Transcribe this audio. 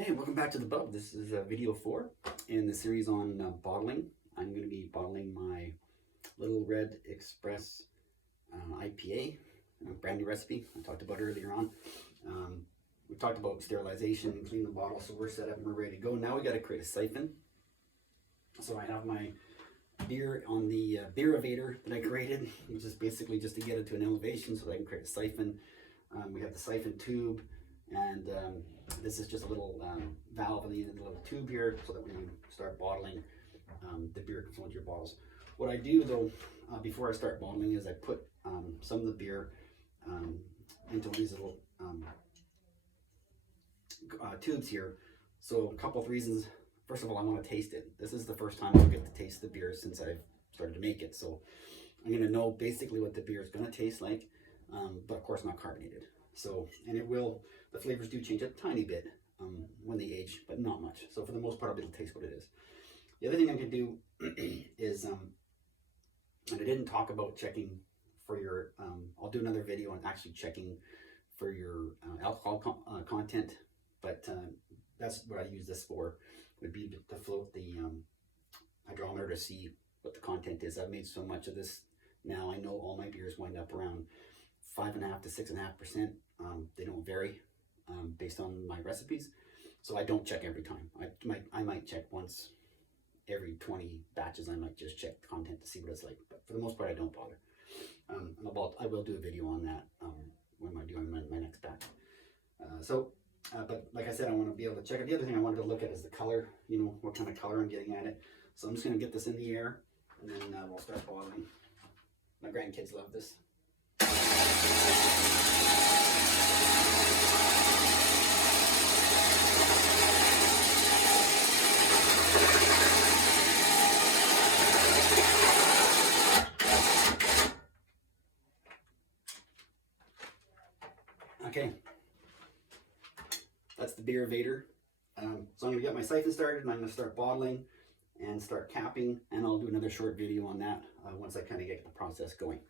Hey, welcome back to the Bub. This is video 4 in the series on bottling. I'm going to be bottling my Little Red Express IPA, brand new recipe I talked about earlier on. We talked about sterilization and clean the bottle, so we're set up and we're ready to go. Now we got to create a siphon. So I have my beer on the Beer-Evator that I created, which is basically just to get it to an elevation so that I can create a siphon. We have the siphon tube, and this is just a little valve in the end of the little tube here, so that when you start bottling, the beer comes into your bottles. What I do though, before I start bottling, is I put some of the beer into these little tubes here. So a couple of reasons. First of all, I want to taste it. This is the first time I get to taste the beer since I've started to make it. So I'm going to know basically what the beer is going to taste like, but of course not carbonated. So, and it will, the flavors do change a tiny bit when they age, but not much. So for the most part, I'll be able to taste what it is. The other thing I can do is, and I didn't talk about checking for your, I'll do another video on actually checking for your alcohol content, but that's what I use this for, would be to float the hydrometer to see what the content is. I've made so much of this now, I know all my beers wind up around 5.5 to 6.5%. They don't vary based on my recipes, so I don't check every time. I might check once every 20 batches. I might just check the content to see what it's like, but for the most part I don't bother. I will do a video on that when I'm doing my next batch. But like I said, I want to be able to check it. The other thing I wanted to look at is the color, you know, what kind of color I'm getting at it. So I'm just going to get this in the air, and then we'll start boiling. My grandkids love this. Okay, that's the Beer-Evator. So I'm going to get my siphon started, and I'm going to start bottling and start capping, and I'll do another short video on that once I kind of get the process going.